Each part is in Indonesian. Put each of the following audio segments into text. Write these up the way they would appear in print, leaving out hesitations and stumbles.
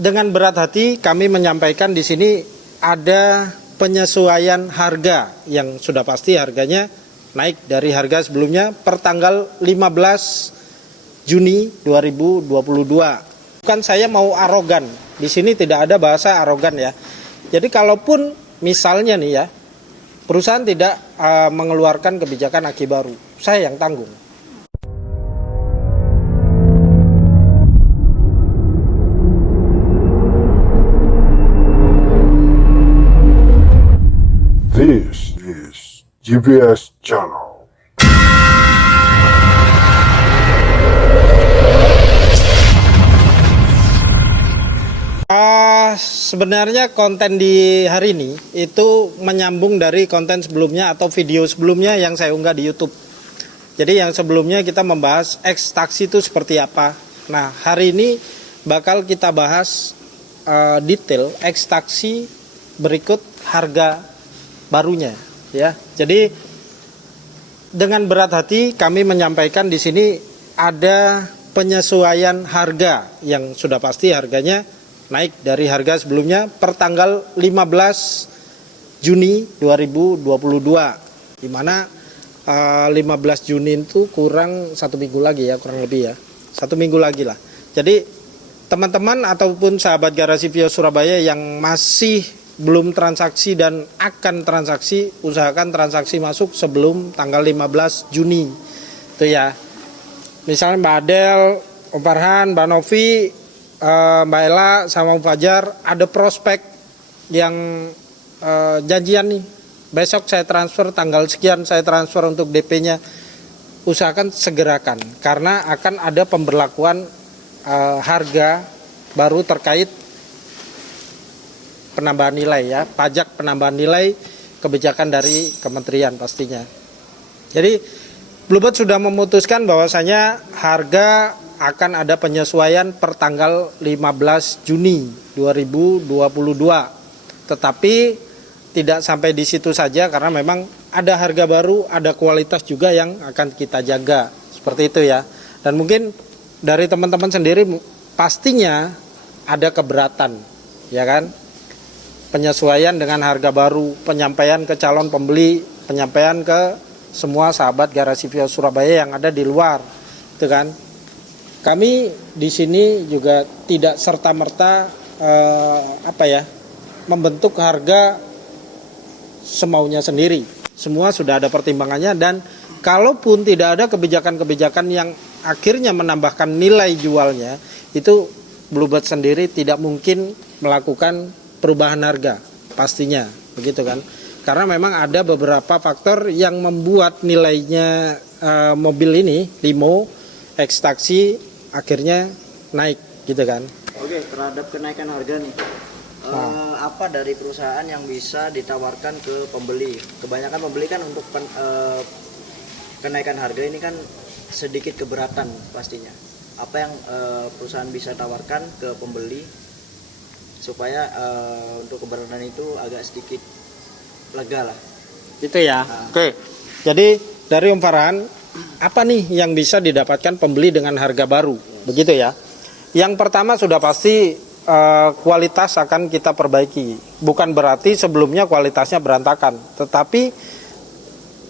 Dengan berat hati kami menyampaikan di sini ada penyesuaian harga yang sudah pasti harganya naik dari harga sebelumnya per tanggal 15 Juni 2022. Bukan saya mau arogan, di sini tidak ada bahasa arogan ya. Jadi kalaupun misalnya nih ya, perusahaan tidak mengeluarkan kebijakan aki baru, saya yang tanggung. This is GVS Channel. Sebenarnya konten di hari ini itu menyambung dari konten sebelumnya atau video sebelumnya yang saya unggah di YouTube. Jadi yang sebelumnya kita membahas X taksi itu seperti apa. Nah, hari ini bakal kita bahas detail X taksi berikut harga barunya ya. Jadi dengan berat hati kami menyampaikan di sini ada penyesuaian harga yang sudah pasti harganya naik dari harga sebelumnya per tanggal 15 Juni 2022, di mana 15 Juni itu kurang 1 minggu lagi ya, kurang lebih ya 1 minggu lagi lah. Jadi teman-teman ataupun sahabat Garasi Vios Surabaya yang masih belum transaksi dan akan transaksi, usahakan transaksi masuk sebelum tanggal 15 Juni itu ya. Misalnya Mbak Adel, Om Farhan, Mbak Novi, Mbak Ella sama Om Fajar ada prospek yang janjian nih, besok saya transfer tanggal sekian, saya transfer untuk DP-nya. Usahakan segerakan karena akan ada pemberlakuan harga baru terkait penambahan nilai ya, pajak penambahan nilai kebijakan dari kementerian pastinya. Jadi Bluebird sudah memutuskan bahwasanya harga akan ada penyesuaian per tanggal 15 Juni 2022. Tetapi tidak sampai di situ saja karena memang ada harga baru, ada kualitas juga yang akan kita jaga. Seperti itu ya. Dan mungkin dari teman-teman sendiri pastinya ada keberatan, ya kan? Penyesuaian dengan harga baru, penyampaian ke calon pembeli, penyampaian ke semua sahabat Garasi Vios Surabaya yang ada di luar, itu kan. Kami di sini juga tidak serta-merta membentuk harga semaunya sendiri. Semua sudah ada pertimbangannya dan kalaupun tidak ada kebijakan-kebijakan yang akhirnya menambahkan nilai jualnya, itu Bluebird sendiri tidak mungkin melakukan perubahan harga pastinya, begitu kan? Karena memang ada beberapa faktor yang membuat nilainya mobil ini, limo, X taksi akhirnya naik, gitu kan? Oke, terhadap kenaikan harga nih, apa dari perusahaan yang bisa ditawarkan ke pembeli? Kebanyakan pembeli kan untuk kenaikan harga ini kan sedikit keberatan pastinya. Apa yang perusahaan bisa tawarkan ke pembeli supaya untuk keberatan itu agak sedikit lega lah. Itu ya. Oke. Jadi dari Om Farhan, apa nih yang bisa didapatkan pembeli dengan harga baru? Begitu ya. Yang pertama sudah pasti kualitas akan kita perbaiki. Bukan berarti sebelumnya kualitasnya berantakan, tetapi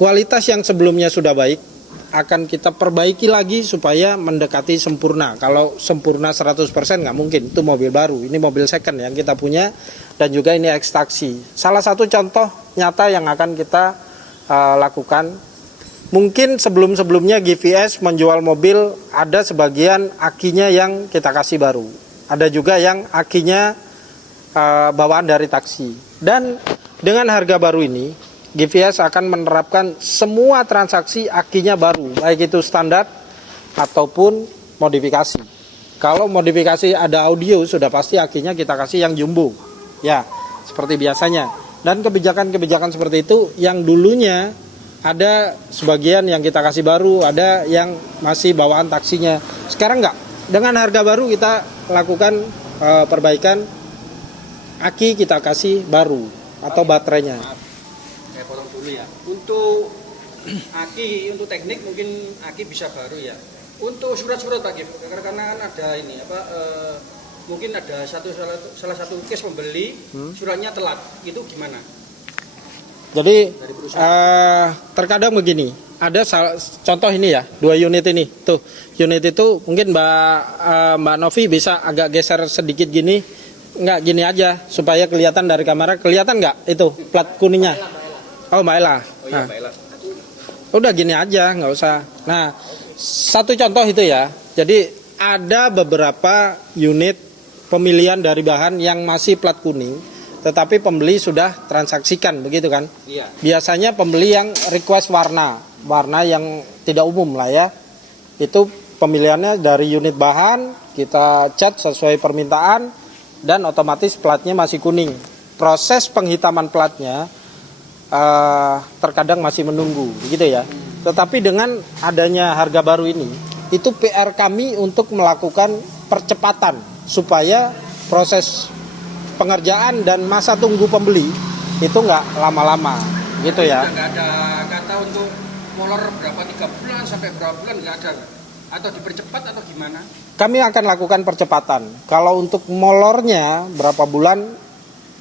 kualitas yang sebelumnya sudah baik akan kita perbaiki lagi supaya mendekati sempurna. Kalau sempurna 100% nggak mungkin, itu mobil baru. Ini mobil second yang kita punya dan juga ini X taksi. Salah satu contoh nyata yang akan kita lakukan, mungkin sebelum-sebelumnya GVS menjual mobil ada sebagian akinya yang kita kasih baru. Ada juga yang akinya bawaan dari taksi. Dan dengan harga baru ini GVS akan menerapkan semua transaksi akinya baru, baik itu standar ataupun modifikasi. Kalau modifikasi ada audio, sudah pasti akinya kita kasih yang jumbo, ya seperti biasanya. Dan kebijakan-kebijakan seperti itu yang dulunya ada sebagian yang kita kasih baru, ada yang masih bawaan taksinya. Sekarang enggak, dengan harga baru kita lakukan perbaikan, aki kita kasih baru atau baterainya. Saya potong dulu ya. Untuk aki, untuk teknik mungkin aki bisa baru ya. Untuk surat-surat Pak Gif, karena kan ada ini mungkin ada salah satu case pembeli suratnya telat, itu gimana? Jadi Dari perusahaan. terkadang begini, ada contoh ini ya, 2 unit ini, tuh unit itu mungkin Mbak Novi bisa agak geser sedikit gini, nggak gini aja supaya kelihatan dari kamera, kelihatan nggak itu plat kuningnya? Oh Mbak Ella. Oh iya, Nah, Mbak Ella. udah gini aja, nggak usah. Nah, satu contoh itu ya, jadi ada beberapa unit pemilihan dari bahan yang masih plat kuning, tetapi pembeli sudah transaksikan, begitu kan? Iya. Biasanya pembeli yang request warna yang tidak umum lah ya. Itu pemilihannya dari unit bahan, kita cat sesuai permintaan, dan otomatis platnya masih kuning. Proses penghitaman platnya terkadang masih menunggu, begitu ya. Tetapi dengan adanya harga baru ini, itu PR kami untuk melakukan percepatan supaya proses pengerjaan dan masa tunggu pembeli itu nggak lama-lama, gitu ya. Nggak ada kata untuk molor berapa 3 bulan sampai berapa bulan, nggak ada, atau dipercepat atau gimana? Kami akan lakukan percepatan. Kalau untuk molornya berapa bulan,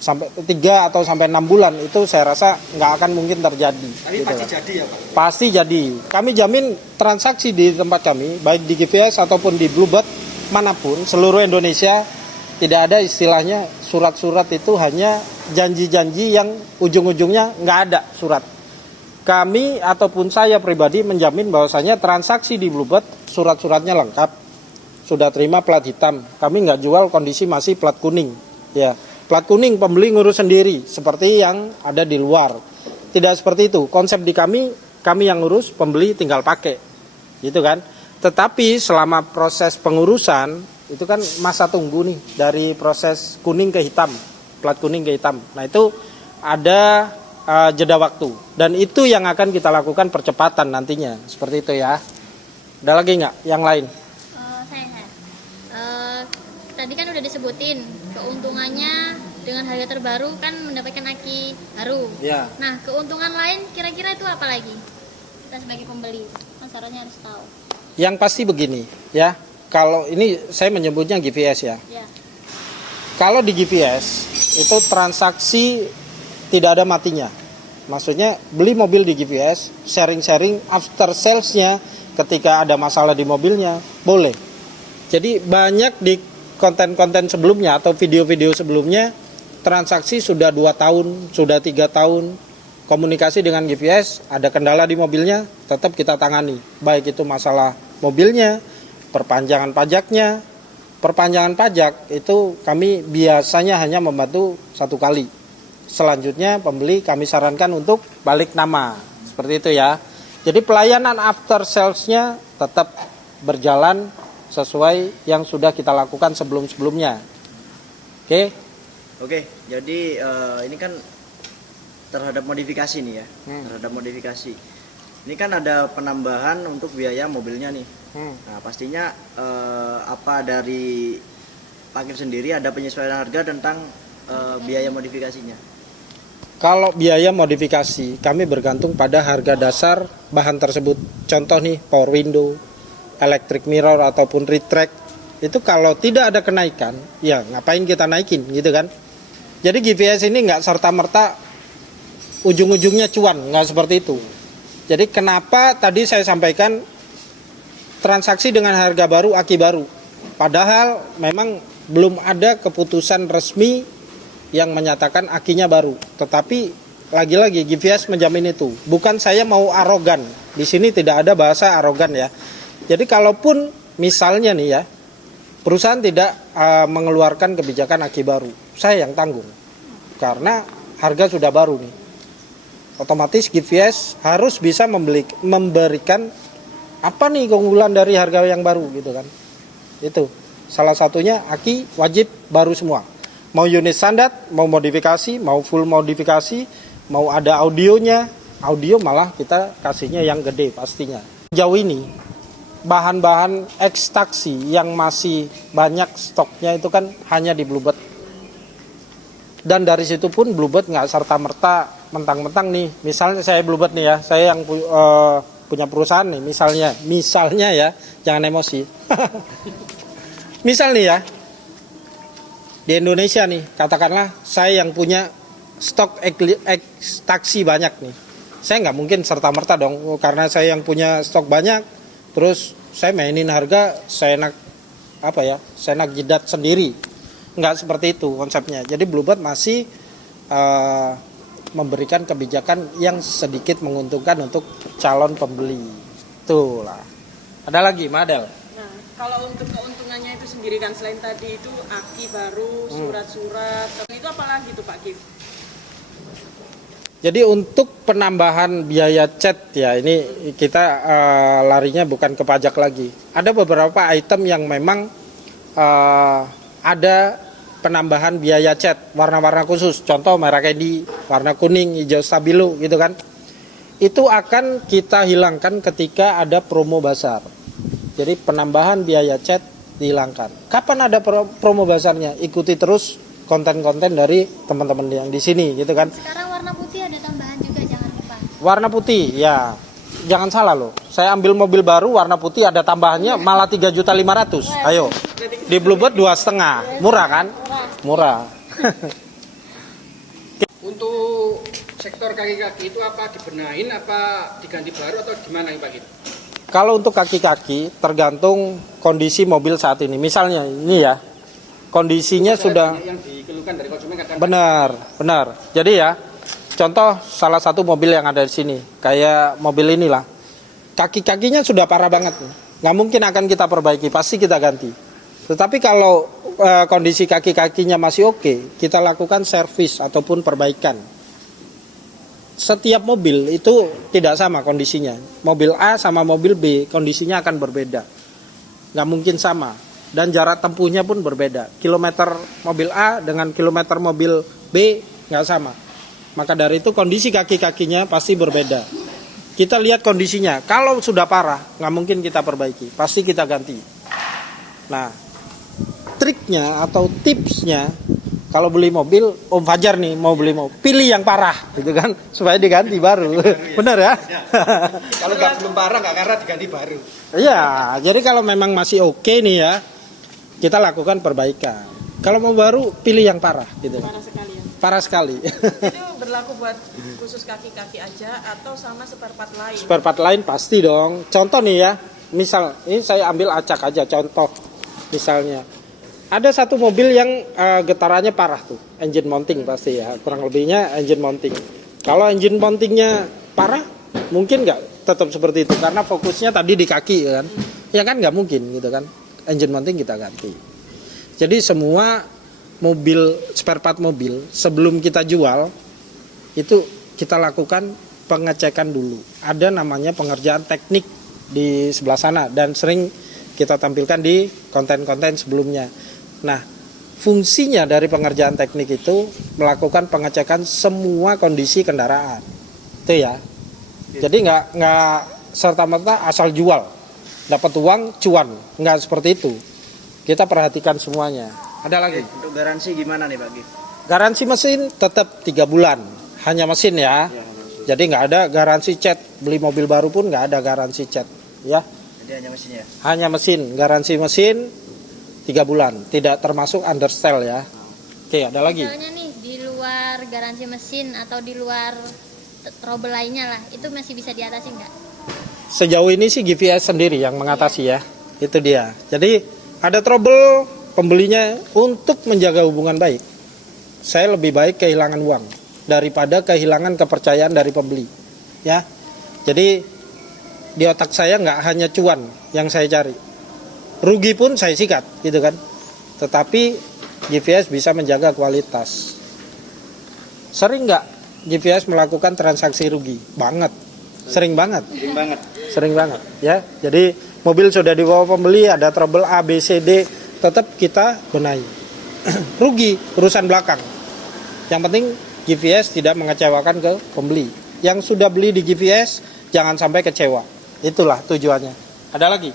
sampai 3 atau sampai 6 bulan, itu saya rasa nggak akan mungkin terjadi. Tapi gitu pasti kan. jadi ya Pak? Pasti jadi. Kami jamin transaksi di tempat kami, baik di GVS ataupun di Bluebird manapun, seluruh Indonesia, tidak ada istilahnya surat-surat itu hanya janji-janji yang ujung-ujungnya nggak ada surat. Kami ataupun saya pribadi menjamin bahwasanya transaksi di Bluebird surat-suratnya lengkap, sudah terima plat hitam. Kami nggak jual kondisi masih plat kuning. Ya, plat kuning pembeli ngurus sendiri seperti yang ada di luar. Tidak seperti itu. Konsep di kami yang ngurus, pembeli tinggal pakai. Gitu kan? Tetapi selama proses pengurusan itu kan masa tunggu nih dari proses kuning ke hitam, plat kuning ke hitam. Nah, itu ada jeda waktu, dan itu yang akan kita lakukan percepatan nantinya, seperti itu ya. Ada lagi nggak yang lain? Saya. Tadi kan udah disebutin keuntungannya dengan harga terbaru kan mendapatkan aki baru. Ya. Nah, keuntungan lain kira-kira itu apa lagi? Kita sebagai pembeli, masyarakat harus tahu. Yang pasti begini ya, kalau ini saya menyebutnya GVS ya. Ya. Kalau di GVS itu transaksi tidak ada matinya. Maksudnya beli mobil di GVS, sharing-sharing after sales-nya ketika ada masalah di mobilnya, boleh. Jadi banyak di konten-konten sebelumnya atau video-video sebelumnya, transaksi sudah 2 tahun, sudah 3 tahun, komunikasi dengan GVS, ada kendala di mobilnya, tetap kita tangani. Baik itu masalah mobilnya, perpanjangan pajaknya. Perpanjangan pajak itu kami biasanya hanya membantu 1 kali. Selanjutnya pembeli kami sarankan untuk balik nama, seperti itu ya. Jadi pelayanan after sales-nya tetap berjalan sesuai yang sudah kita lakukan sebelum-sebelumnya. Oke? Oke, jadi ini kan terhadap modifikasi nih ya, terhadap modifikasi. Ini kan ada penambahan untuk biaya mobilnya nih. Nah, pastinya apa dari Pak Kim sendiri ada penyesuaian harga tentang biaya modifikasinya? Kalau biaya modifikasi, kami bergantung pada harga dasar bahan tersebut. Contoh nih, power window, electric mirror ataupun retract. Itu kalau tidak ada kenaikan, ya ngapain kita naikin gitu kan. Jadi GVS ini nggak serta-merta ujung-ujungnya cuan, nggak seperti itu. Jadi kenapa tadi saya sampaikan transaksi dengan harga baru, aki baru. Padahal memang belum ada keputusan resmi yang menyatakan akinya baru. Tetapi lagi-lagi GVS menjamin itu. Bukan saya mau arogan. Di sini tidak ada bahasa arogan ya. Jadi kalaupun misalnya nih ya, perusahaan tidak mengeluarkan kebijakan aki baru, saya yang tanggung. Karena harga sudah baru nih. Otomatis GVS harus bisa memberikan apa nih keunggulan dari harga yang baru gitu kan. Itu salah satunya aki wajib baru semua. Mau unit standar, mau modifikasi, mau full modifikasi, mau ada audionya, audio malah kita kasihnya yang gede pastinya. Jauh ini bahan-bahan ekstraksi yang masih banyak stoknya itu kan hanya di Bluebird. Dan dari situ pun Bluebird nggak serta-merta mentang-mentang nih, misalnya saya Bluebird nih ya, saya yang punya perusahaan nih, misalnya ya, jangan emosi. Misal nih ya, di Indonesia nih, katakanlah saya yang punya stok taksi banyak nih. Saya nggak mungkin serta-merta dong, karena saya yang punya stok banyak, terus saya mainin harga, saya nak jidat sendiri. Nggak seperti itu konsepnya. Jadi Bluebird masih memberikan kebijakan yang sedikit menguntungkan untuk calon pembeli. Itulah. Ada lagi, Madel? Nah, kalau untuk keuntungannya itu sendiri kan selain tadi itu aki baru, surat-surat, itu apalagi tuh Pak Gif? Jadi untuk penambahan biaya chat ya, ini kita larinya bukan ke pajak lagi. Ada beberapa item yang memang ada penambahan biaya cat warna-warna khusus, contoh merah candy, warna kuning, hijau stabilo gitu kan. Itu akan kita hilangkan ketika ada promo basar. Jadi penambahan biaya cat dihilangkan. Kapan ada promo basarnya? Ikuti terus konten-konten dari teman-teman yang di sini gitu kan. Sekarang warna putih ada tambahan juga, jangan lupa. Warna putih ya. Jangan salah loh. Saya ambil mobil baru warna putih ada tambahannya malah 3.500.000. Ayo. Di Bluebird 2,5. Murah kan? Murah. Untuk sektor kaki-kaki itu apa dibenahin, apa diganti baru atau gimana Pak Gif? Kalau untuk kaki-kaki tergantung kondisi mobil saat ini. Misalnya ini ya. Kondisinya sudah yang dikeluhkan dari konsumen kadang benar. Jadi ya, contoh salah satu mobil yang ada di sini, kayak mobil inilah. Kaki-kakinya sudah parah banget. Nggak mungkin akan kita perbaiki, pasti kita ganti. Tetapi kalau kondisi kaki-kakinya masih oke, kita lakukan servis ataupun perbaikan. Setiap mobil itu tidak sama kondisinya. Mobil A sama mobil B kondisinya akan berbeda. Nggak mungkin sama. Dan jarak tempuhnya pun berbeda. Kilometer mobil A dengan kilometer mobil B nggak sama. Maka dari itu kondisi kaki-kakinya pasti berbeda. Kita lihat kondisinya. Kalau sudah parah, nggak mungkin kita perbaiki. Pasti kita ganti. Nah, triknya atau tipsnya, kalau beli mobil, Om Fajar nih mau beli mobil, pilih yang parah, gitu kan, supaya diganti baru. Benar ya? kalau belum parah nggak karena diganti baru. Iya, jadi kalau memang masih oke nih ya, kita lakukan perbaikan. Kalau mau baru, pilih yang parah, gitu. Parah sekali ya. Parah sekali. Itu berlaku buat khusus kaki-kaki aja atau sama spare part lain? Spare part lain pasti dong. Contoh nih ya, misal ini saya ambil acak aja contoh. Misalnya ada satu mobil yang getarannya parah tuh, engine mounting pasti ya, kurang lebihnya engine mounting. Kalau engine mountingnya parah, mungkin nggak tetap seperti itu karena fokusnya tadi di kaki kan, ya kan nggak mungkin gitu kan. Engine mounting kita ganti. Jadi semua mobil, spare part mobil sebelum kita jual itu kita lakukan pengecekan dulu. Ada namanya pengerjaan teknik di sebelah sana dan sering kita tampilkan di konten-konten sebelumnya. Nah, fungsinya dari pengerjaan teknik itu melakukan pengecekan semua kondisi kendaraan. Itu ya. Jadi nggak serta-merta asal jual, dapat uang cuan, nggak seperti itu. Kita perhatikan semuanya. Ada lagi. Untuk garansi gimana nih Pak Gif? Garansi mesin tetap 3 bulan, hanya mesin ya. Jadi nggak ada garansi cat. Beli mobil baru pun nggak ada garansi cat, ya. Jadi hanya mesinnya. Hanya mesin, garansi mesin 3 bulan, tidak termasuk understyle ya. Oke, ada lagi. Misalnya nih di luar garansi mesin atau di luar trouble lainnya lah, itu masih bisa diatasi nggak? Sejauh ini sih GVS sendiri yang mengatasi ya. Itu dia. Jadi ada trouble pembelinya untuk menjaga hubungan baik. Saya lebih baik kehilangan uang daripada kehilangan kepercayaan dari pembeli. Ya. Jadi di otak saya nggak hanya cuan yang saya cari. Rugi pun saya sikat gitu kan. Tetapi GVS bisa menjaga kualitas. Sering nggak GVS melakukan transaksi rugi? Banget. Sering banget. Sering banget ya. Jadi mobil sudah dibawa pembeli, ada trouble A, B, C, D, tetap kita benahi. Rugi urusan belakang. Yang penting GVS tidak mengecewakan ke pembeli. Yang sudah beli di GVS jangan sampai kecewa. Itulah tujuannya. Ada lagi?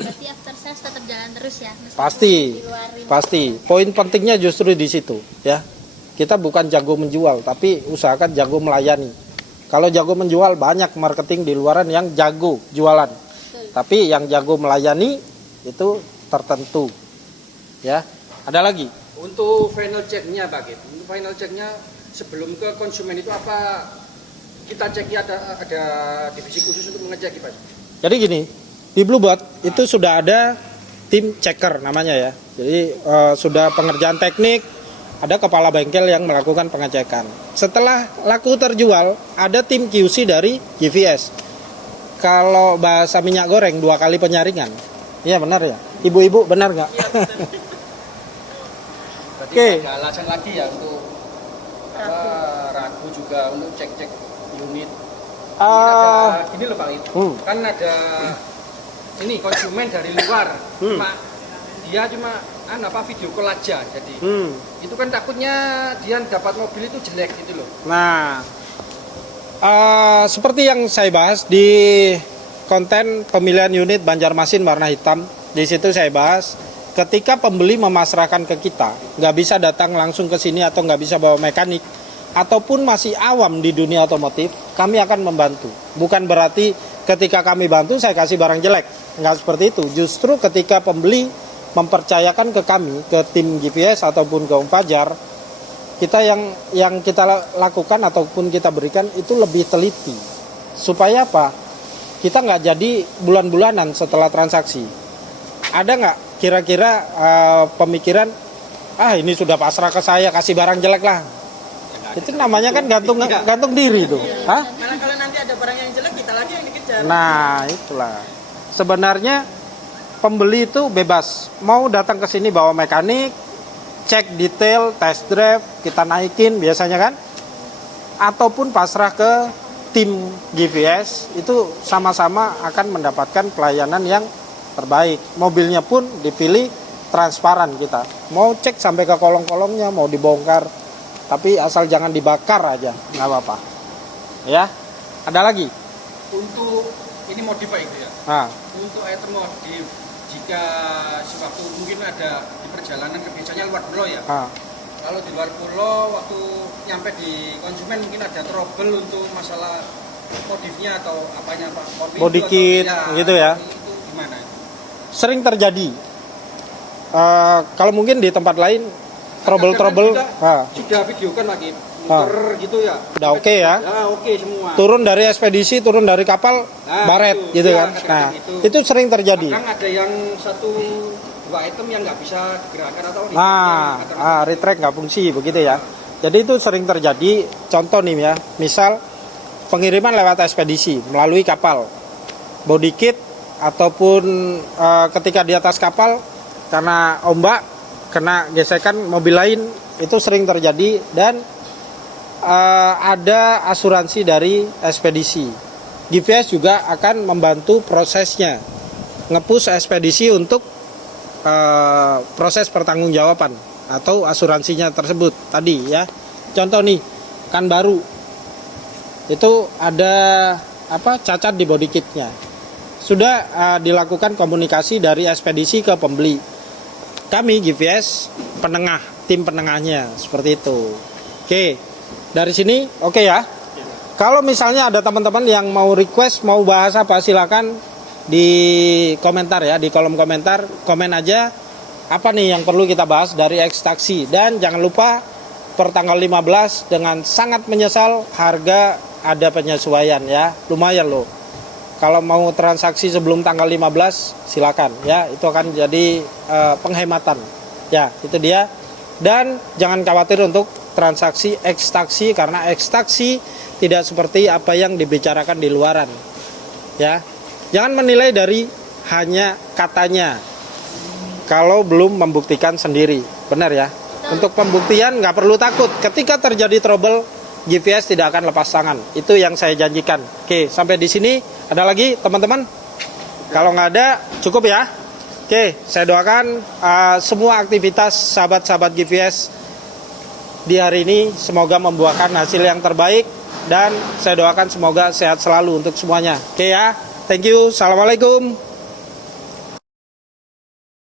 Berarti after sales tetap jalan terus ya? Pasti. Di luar ini. Pasti. Poin pentingnya justru di situ ya. Kita bukan jago menjual, tapi usahakan jago melayani. Kalau jago menjual banyak marketing di luaran yang jago jualan. Tapi yang jago melayani itu tertentu. Ya. Ada lagi? Untuk final checknya Pak Git, untuk final checknya sebelum ke konsumen itu apa kita ceknya ada divisi khusus untuk mengecek Pak? Jadi gini, di Bluebird itu sudah ada tim checker namanya ya. Jadi sudah pengerjaan teknik, ada kepala bengkel yang melakukan pengecekan. Setelah laku terjual, ada tim QC dari GVS. Kalau bahasa minyak goreng 2 kali penyaringan. Iya benar ya? Ibu-ibu benar nggak? Berarti Oke. nggak alasan lagi ya untuk ragu juga untuk cek-cek unit. Gini loh Pak Git, kan ada ini konsumen dari luar, dia cuma video call aja, jadi itu kan takutnya dia dapat mobil itu jelek gitu loh. Nah, seperti yang saya bahas di konten pemilihan unit Banjarmasin warna hitam, di situ saya bahas ketika pembeli memasrahkan ke kita, nggak bisa datang langsung ke sini atau nggak bisa bawa mekanik, ataupun masih awam di dunia otomotif, kami akan membantu. Bukan berarti ketika kami bantu saya kasih barang jelek, nggak seperti itu. Justru ketika pembeli mempercayakan ke kami, ke tim GPS ataupun ke Om Fajar, kita yang kita lakukan ataupun kita berikan itu lebih teliti. Supaya apa? Kita nggak jadi bulan-bulanan setelah transaksi. Ada nggak kira-kira pemikiran, ini sudah pasrah ke saya, kasih barang jelek lah. Itu namanya kan gantung diri tuh. Hah? Malah kalau nanti ada barang yang jelek kita lagi yang dikejar. Nah, itulah. Sebenarnya pembeli itu bebas. Mau datang ke sini bawa mekanik, cek detail, test drive, kita naikin biasanya kan. Ataupun pasrah ke tim GPS, itu sama-sama akan mendapatkan pelayanan yang terbaik. Mobilnya pun dipilih transparan kita. Mau cek sampai ke kolong-kolongnya, mau dibongkar. Tapi asal jangan dibakar aja, nggak apa-apa. Ya, ada lagi. Untuk ini modif Pak itu ya. Nah, Untuk item modif, jika sewaktu mungkin ada di perjalanan biasanya luar pulau ya. Kalau di luar pulau waktu nyampe di konsumen mungkin ada trouble untuk masalah modifnya atau apanya Pak. Body kit, gitu ya. Itu gimana? Sering terjadi. Kalau mungkin di tempat lain trouble. Sudah video kan lagi muter gitu ya. Udah oke ya. Ya oke semua. Turun dari ekspedisi, turun dari kapal, baret itu, gitu ya, kan. kadang-kadang Nah, gitu. itu sering terjadi. Kadang ada yang 1-2 item yang nggak bisa digerakkan atau Retract nggak fungsi begitu ya. Jadi itu sering terjadi. Contoh nih ya, misal pengiriman lewat ekspedisi melalui kapal, body kit ataupun ketika di atas kapal karena ombak kena gesekan mobil lain, itu sering terjadi. Dan ada asuransi dari ekspedisi. GPS juga akan membantu prosesnya, nge-push ekspedisi untuk proses pertanggungjawaban atau asuransinya tersebut tadi ya. Contoh nih, kan baru itu ada cacat di body kitnya, sudah dilakukan komunikasi dari ekspedisi ke pembeli. Kami GPS penengah, tim penengahnya seperti itu. Oke, dari sini oke ya. Kalau misalnya ada teman-teman yang mau request, mau bahas apa, silakan di komentar ya, di kolom komentar komen aja apa nih yang perlu kita bahas dari X Taksi. Dan jangan lupa per tanggal 15 dengan sangat menyesal harga ada penyesuaian ya, lumayan loh. Kalau mau transaksi sebelum tanggal 15 silakan ya, itu akan jadi penghematan ya, itu dia. Dan jangan khawatir untuk transaksi X Taksi, karena X Taksi tidak seperti apa yang dibicarakan di luaran ya. Jangan menilai dari hanya katanya kalau belum membuktikan sendiri, benar ya. Untuk pembuktian nggak perlu takut, ketika terjadi trouble GPS tidak akan lepas tangan. Itu yang saya janjikan. Oke, sampai di sini. Ada lagi teman-teman? Kalau nggak ada, cukup ya. Oke, saya doakan semua aktivitas sahabat-sahabat GPS di hari ini semoga membuahkan hasil yang terbaik. Dan saya doakan semoga sehat selalu untuk semuanya. Oke ya, thank you. Assalamualaikum.